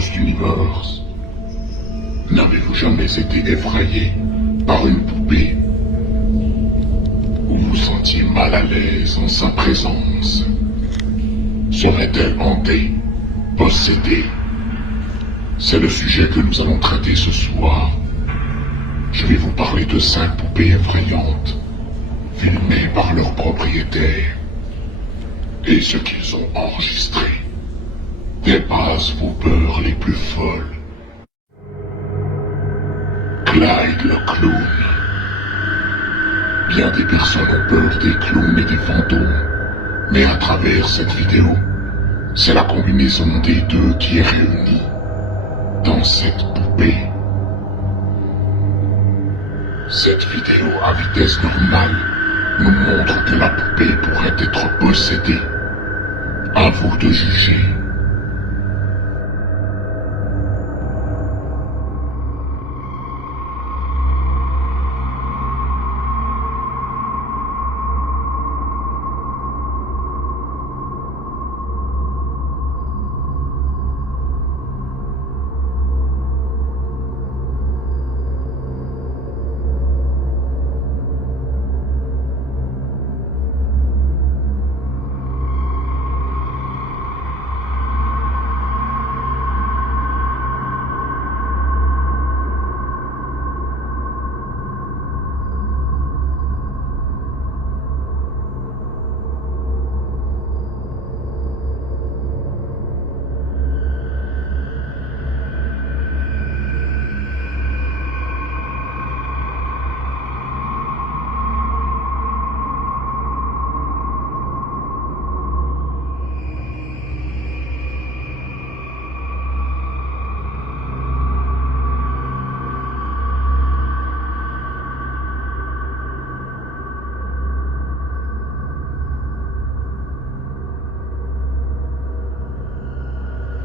Ghost Universe. N'avez-vous jamais été effrayé par une poupée ou vous sentiez mal à l'aise en sa présence? Serait-elle hantée, possédée? C'est le sujet que nous allons traiter ce soir. Je vais vous parler de 5 poupées effrayantes, filmées par leurs propriétaires. Et ce qu'ils ont enregistré dépasse vos peurs les plus folles. Clyde le clown. Bien des personnes ont peur des clowns et des fantômes, mais à travers cette vidéo, c'est la combinaison des deux qui est réunie dans cette poupée. Cette vidéo à vitesse normale nous montre que la poupée pourrait être possédée. À vous de juger.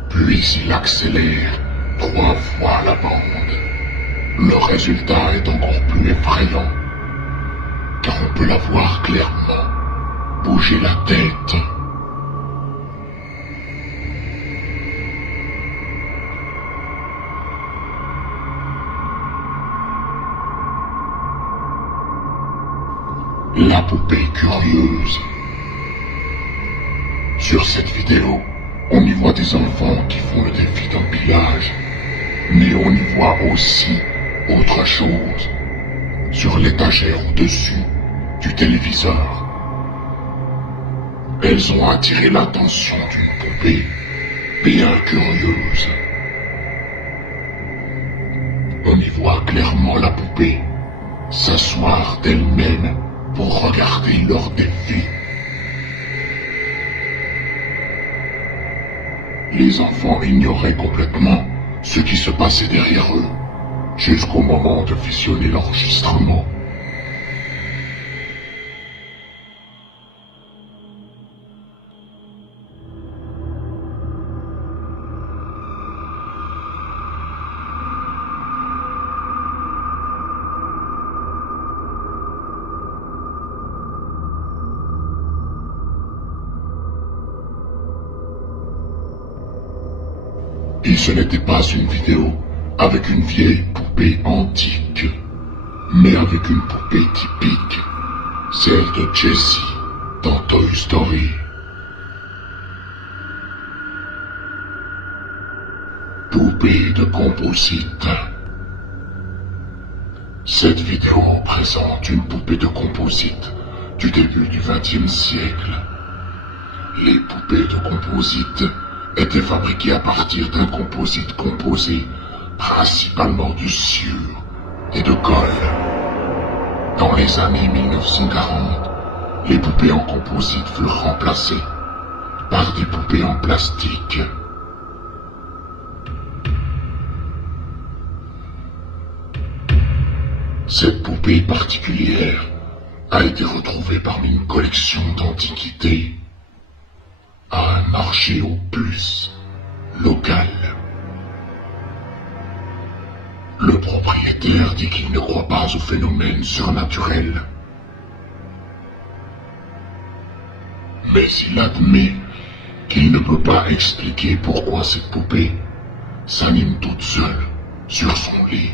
Puis il accélère 3 fois la bande. Le résultat est encore plus effrayant, car on peut la voir clairement bouger la tête. La poupée curieuse. Sur cette vidéo, on y voit des enfants qui font le défi d'un pillage, mais on y voit aussi autre chose. Sur l'étagère au-dessus du téléviseur, elles ont attiré l'attention d'une poupée bien curieuse. On y voit clairement la poupée s'asseoir d'elle-même pour regarder leur défi. Les enfants ignoraient complètement ce qui se passait derrière eux, jusqu'au moment de visionner l'enregistrement. Et ce n'était pas une vidéo avec une vieille poupée antique, mais avec une poupée typique, celle de Jessie dans Toy Story. Poupée de composite. Cette vidéo présente une poupée de composite du début du XXe siècle. Les poupées de composite étaient fabriquées à partir d'un composite composé principalement du sciure et de colle. Dans les années 1940, les poupées en composite furent remplacées par des poupées en plastique. Cette poupée particulière a été retrouvée parmi une collection d'antiquités à un marché aux puces local. Le propriétaire dit qu'il ne croit pas aux phénomènes surnaturels. Mais il admet qu'il ne peut pas expliquer pourquoi cette poupée s'anime toute seule sur son lit.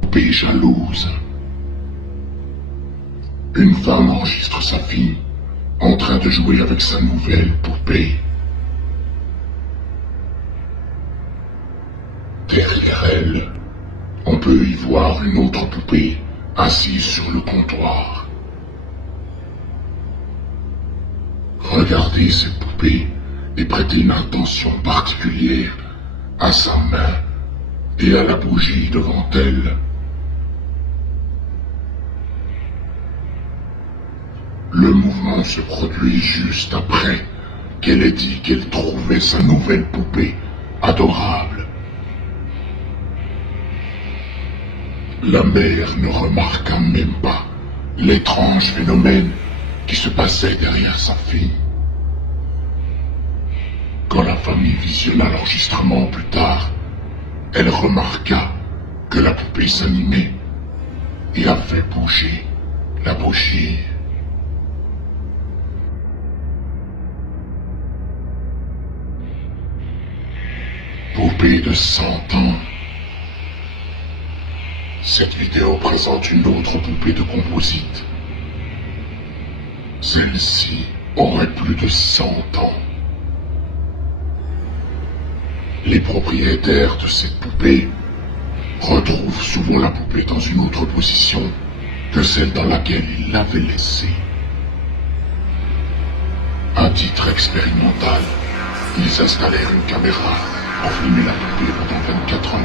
Poupée jalouse. Une femme enregistre sa fille en train de jouer avec sa nouvelle poupée. Derrière elle, on peut y voir une autre poupée assise sur le comptoir. Regardez cette poupée et prêtez une attention particulière à sa main et à la bougie devant elle. Le mouvement se produit juste après qu'elle ait dit qu'elle trouvait sa nouvelle poupée adorable. La mère ne remarqua même pas l'étrange phénomène qui se passait derrière sa fille. Quand la famille visionna l'enregistrement plus tard, elle remarqua que la poupée s'animait et avait bougé la bougie. Poupée de 100 ans. Cette vidéo présente une autre poupée de composite. Celle-ci aurait plus de 100 ans. Les propriétaires de cette poupée retrouvent souvent la poupée dans une autre position que celle dans laquelle ils l'avaient laissée. À titre expérimental, ils installèrent une caméra pour filmer la poupée pendant 24 heures.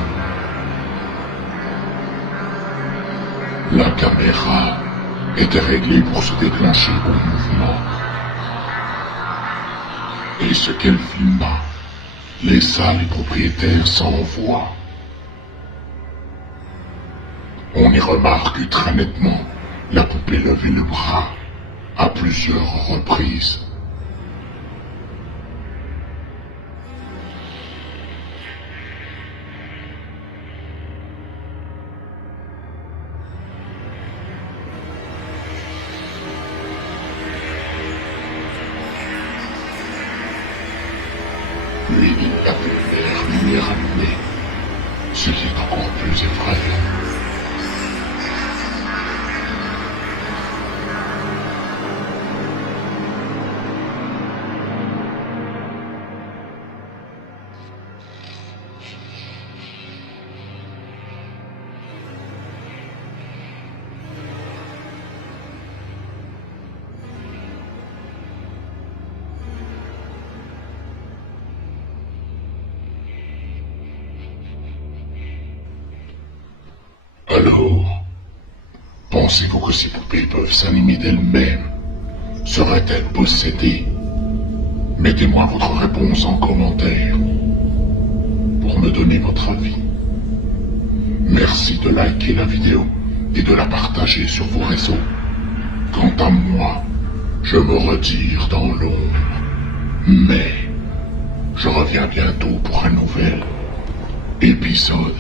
La caméra était réglée pour se déclencher au mouvement. Et ce qu'elle filma laissa les propriétaires sans voix. On y remarque très nettement la poupée lever le bras à plusieurs reprises. Lui, il avait lumière allumée, ce qui est encore plus effrayant. Alors, pensez-vous que ces poupées peuvent s'animer d'elles-mêmes? Seraient-elles possédées? Mettez-moi votre réponse en commentaire pour me donner votre avis. Merci de liker la vidéo et de la partager sur vos réseaux. Quant à moi, je me retire dans l'ombre. Mais je reviens bientôt pour un nouvel épisode.